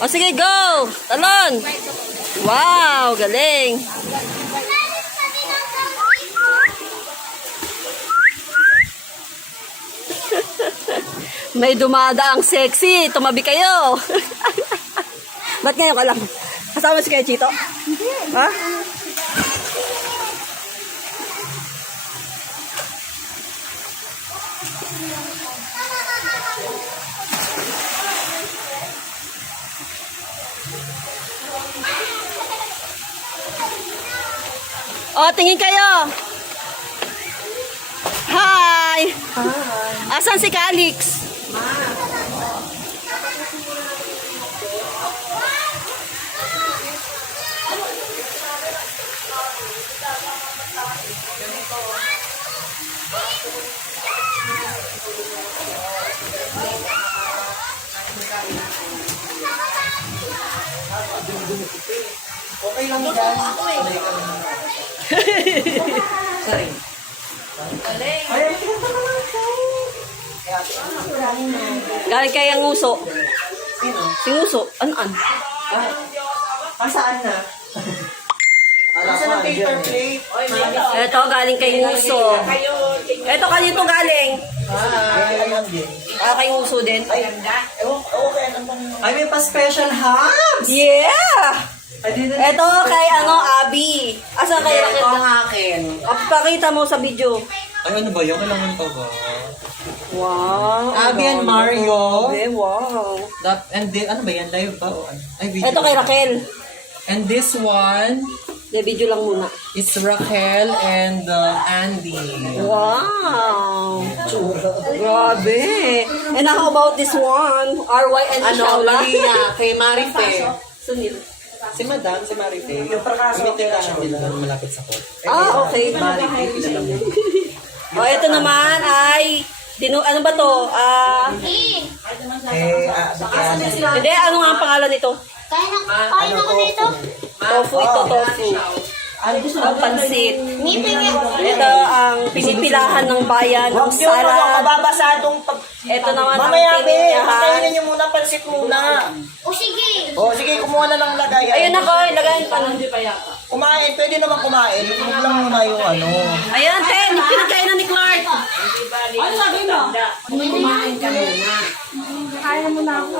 O sige, go! Talon! Wow, galing! May dumadaang sexy. Tumabi kayo. Ba't ngayon ka lang? Kasama si Kuya Chito? Ha? O, tingin kayo. Hi! Hi! Asan si Calix? Okay lang yan. Sorry. Galing kay ang nguso. Sino? Si nguso. Ano-an? Saan na? Saan ang paper plate? Ito, galing kay nguso. Ito, kanino to galing? Kay nguso din. Ay, may pa-special hubs! Yeah! I didn't Ito, kay Abby. Asan kay Ito ang Raquel? akin. Pakita mo sa video. Ay, ano ba yun? Kailangan pa ba? Wow. Abby and Mario. Grabe, wow. And then, ano ba yan? Live ba? O, ay, video. Ito kay Raquel. And this one De, video lang muna. is Raquel and Andy. Wow. Grabe. And how about this one? RY and Shaula? kay Marife. Sunil. Si Madam, si Marife. Meeting na siya nila malapit sa court. Ah, okay. Marife, kilala mo. O, ito naman ay... ano ba to? Hindi, ano nga ang pangalan nito? Kain ako dito. Tofu ito, tofu. Ang pansit. Ito ang pinipilahan ng bayan. Ang sarap. Mababasadong Ito naman ang Mamaya, be. pininyahan. Patayin niyo muna, pansit muna. O sige. Sige, kumuha na ng lagay. Ayun ako, ilagayin pa lang. Kumain, pwede naman kumain. Huwag lang muna yung ano. Ayan, Ten. Pinagkainan ni Clark. Ano sabi mo? Kumain ka muna. Kaya mo na ako.